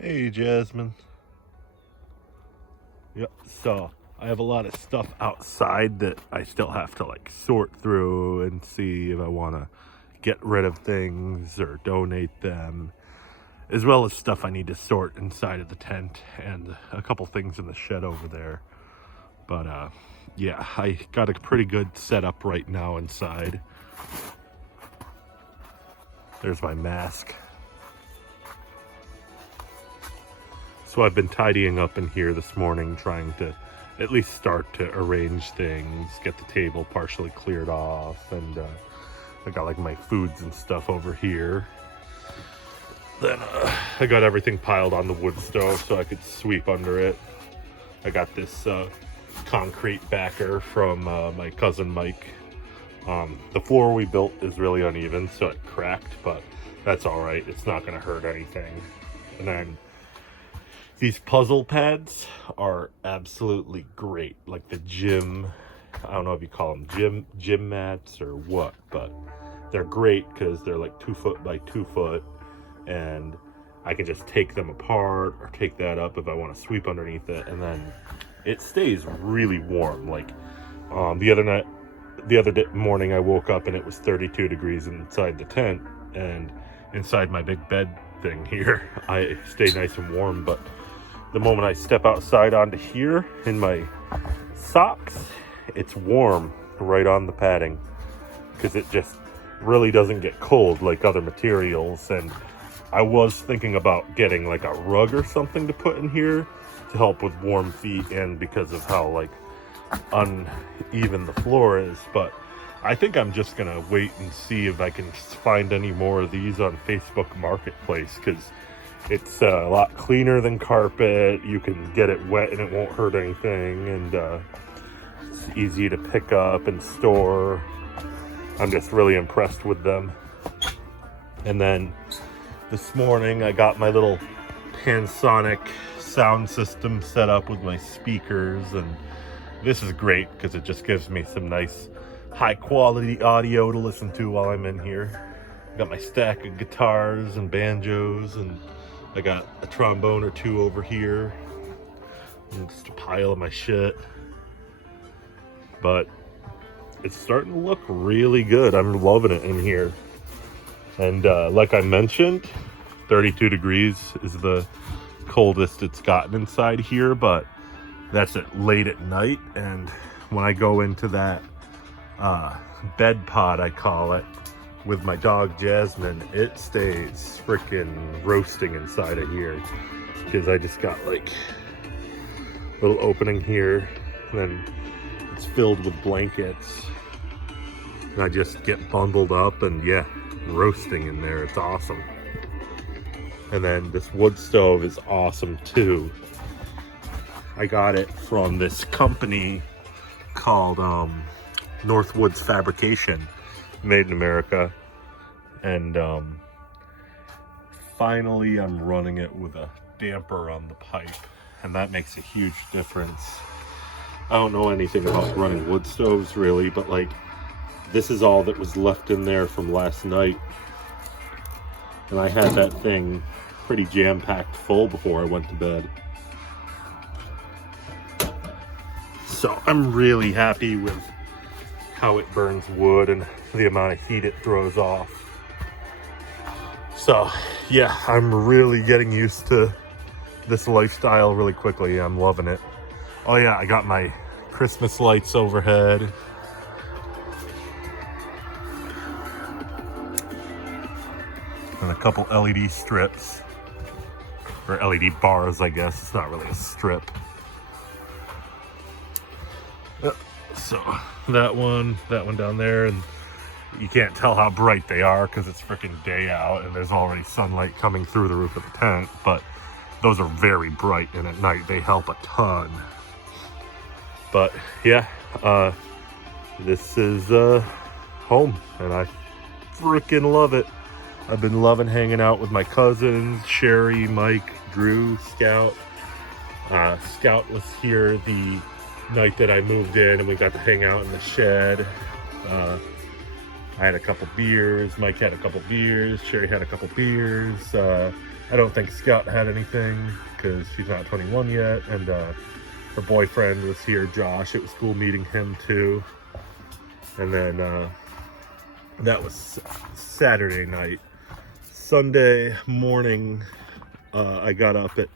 Hey, Jasmine. Yep. So I have a lot of stuff outside that I still have to like sort through and see if I want to get rid of things or donate them, as well as stuff I need to sort inside of the tent and a couple things in the shed over there. But yeah, I got a pretty good setup right now inside. There's my mask. So I've been tidying up in here this morning, trying to at least start to arrange things, get the table partially cleared off, and I got like my foods and stuff over here. Then I got everything piled on the wood stove so I could sweep under it. I got this concrete backer from my cousin Mike. The floor we built is really uneven, so it cracked, but that's all right. It's not going to hurt anything. And then these puzzle pads are absolutely great. Like the gym, I don't know if you call them gym mats or what, but they're great because they're like 2 foot by 2 foot, and I can just take them apart or take that up if I want to sweep underneath it, and then it stays really warm. Like the other morning I woke up and it was 32 degrees inside the tent, and inside my big bed thing here I stay nice and warm. But the moment I step outside onto here in my socks, it's warm right on the padding because it just really doesn't get cold like other materials. And I was thinking about getting like a rug or something to put in here to help with warm feet, and because of how like uneven the floor is. But I think I'm just gonna wait and see if I can find any more of these on Facebook Marketplace, because it's a lot cleaner than carpet. You can get it wet and it won't hurt anything, and it's easy to pick up and store. I'm just really impressed with them. And then this morning I got my little Panasonic sound system set up with my speakers, and this is great because it just gives me some nice high quality audio to listen to while I'm in here. I got my stack of guitars and banjos, and I got a trombone or two over here, and just a pile of my shit. But it's starting to look really good. I'm loving it in here. And like I mentioned, 32 degrees is the coldest it's gotten inside here, but that's at late at night. And when I go into that bed pod, I call it, with my dog Jasmine, it stays freaking roasting inside of here because I just got like a little opening here, and then it's filled with blankets, and I just get bundled up and yeah, roasting in there. It's awesome. And then this wood stove is awesome too. I got it from this company called Northwoods Fabrication, made in America. And finally I'm running it with a damper on the pipe, and that makes a huge difference. I don't know anything about running wood stoves really, but like this is all that was left in there from last night, and I had that thing pretty jam-packed full before I went to bed. So I'm really happy with how it burns wood and the amount of heat it throws off. So yeah, I'm really getting used to this lifestyle really quickly. I'm loving it. Oh yeah, I got my Christmas lights overhead. And a couple LED strips, or LED bars, I guess. It's not really a strip. Yep. So that one down there, and you can't tell how bright they are because it's freaking day out and there's already sunlight coming through the roof of the tent, but those are very bright, and at night they help a ton. But yeah, this is home, and I freaking love it. I've been loving hanging out with my cousins, Sherry, Mike, Drew, Scout. Scout was here the night that I moved in, and we got to hang out in the shed. I had a couple beers, Mike had a couple beers, Sherry had a couple beers. I don't think Scout had anything because she's not 21 yet, and her boyfriend was here, Josh. It was cool meeting him too. And then that was Saturday night. Sunday morning, I got up at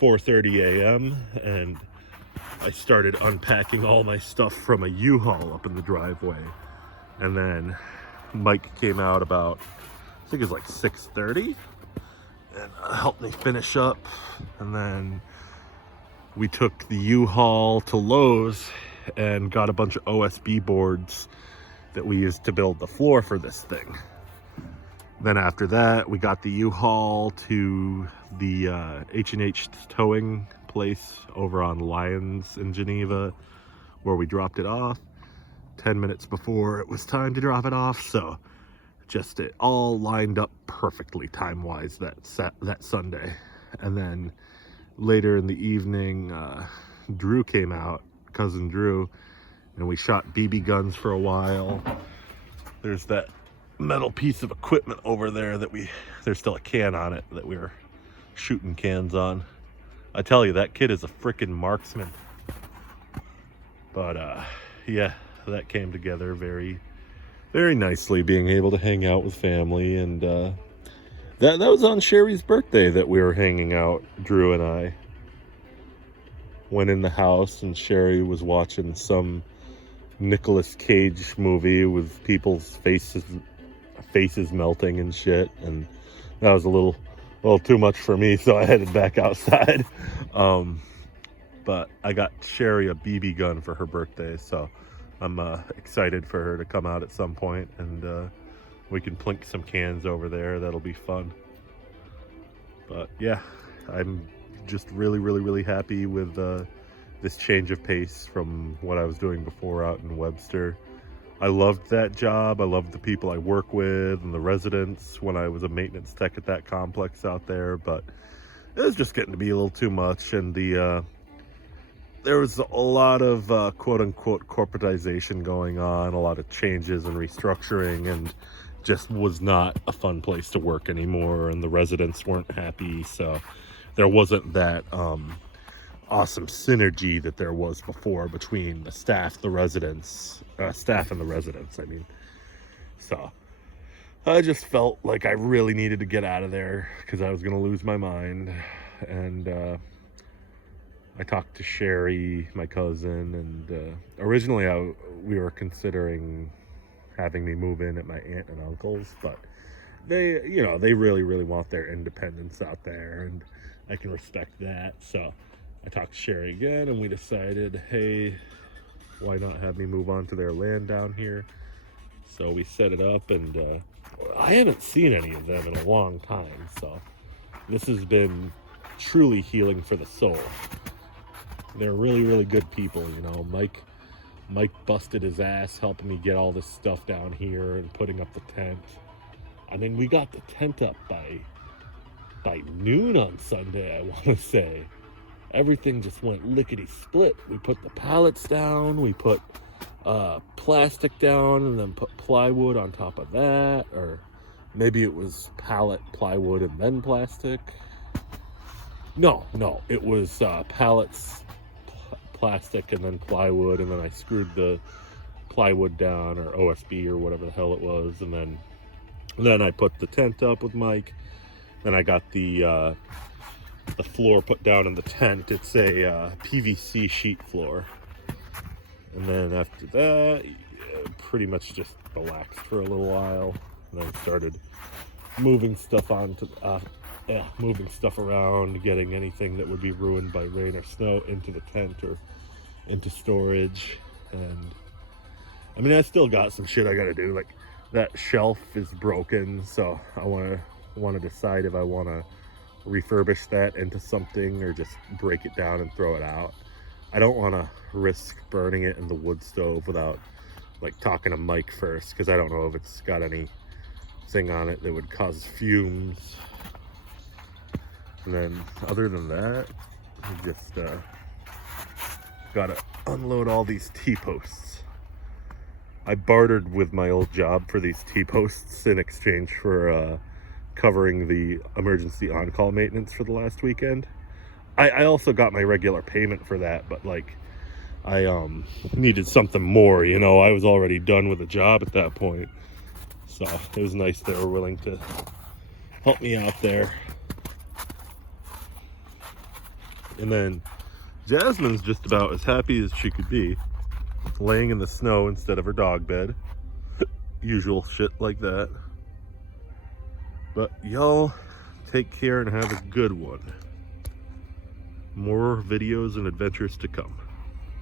4:30 a.m. and I started unpacking all my stuff from a U-Haul up in the driveway. And then Mike came out about, I think it was like 6:30, and helped me finish up. And then we took the U-Haul to Lowe's and got a bunch of OSB boards that we used to build the floor for this thing. Then after that, we got the U-Haul to the H&H towing place over on Lyons in Geneva, where we dropped it off 10 minutes before it was time to drop it off. So just it all lined up perfectly time-wise that Sunday. And then later in the evening, Drew came out, cousin Drew, and we shot BB guns for a while. There's that metal piece of equipment over there that there's still a can on it that we were shooting cans on. I tell you, that kid is a freaking marksman. But yeah, that came together very, very nicely, being able to hang out with family. And that was on Sherry's birthday that we were hanging out. Drew and I went in the house, and Sherry was watching some Nicolas Cage movie with people's faces melting and shit, and that was a little too much for me, so I headed back outside. But I got Sherry a BB gun for her birthday, so I'm excited for her to come out at some point, and we can plink some cans over there. That'll be fun. But yeah, I'm just really, really, really happy with this change of pace from what I was doing before out in Webster. I loved that job. I loved the people I work with and the residents when I was a maintenance tech at that complex out there, but it was just getting to be a little too much. And there was a lot of quote-unquote corporatization going on, a lot of changes and restructuring, and just was not a fun place to work anymore, and the residents weren't happy. So there wasn't that awesome synergy that there was before between the staff and the residents, I mean. So I just felt like I really needed to get out of there because I was going to lose my mind. And I talked to Sherry, my cousin, and originally we were considering having me move in at my aunt and uncle's, but they really, really want their independence out there, and I can respect that. So I talked to Sherry again, and we decided, hey, why not have me move on to their land down here? So we set it up, and I haven't seen any of them in a long time, so this has been truly healing for the soul. They're really, really good people, you know. Mike busted his ass helping me get all this stuff down here and putting up the tent. I mean, we got the tent up by noon on Sunday, I want to say. Everything just went lickety-split. We put the pallets down, we put plastic down, and then put plywood on top of that, or maybe it was pallet, plywood, and then plastic. No, it was pallets, plastic, and then plywood, and then I screwed the plywood down, or OSB, or whatever the hell it was, and then I put the tent up with Mike. Then I got the floor put down in the tent. It's a PVC sheet floor. And then after that, pretty much just relaxed for a little while, and then started moving stuff moving stuff around, getting anything that would be ruined by rain or snow into the tent or into storage. And I mean, I still got some shit I gotta do. Like, that shelf is broken, so I want to decide if I want to refurbish that into something or just break it down and throw it out. I don't want to risk burning it in the wood stove without like talking to Mike first, because I don't know if it's got anything on it that would cause fumes. And then other than that, we just gotta unload all these T-posts. I bartered with my old job for these T-posts in exchange for covering the emergency on-call maintenance for the last weekend. I also got my regular payment for that, but like I needed something more, you know. I was already done with the job at that point, so it was nice they were willing to help me out there. And then Jasmine's just about as happy as she could be, laying in the snow instead of her dog bed. Usual shit like that. But y'all take care and have a good one. More videos and adventures to come.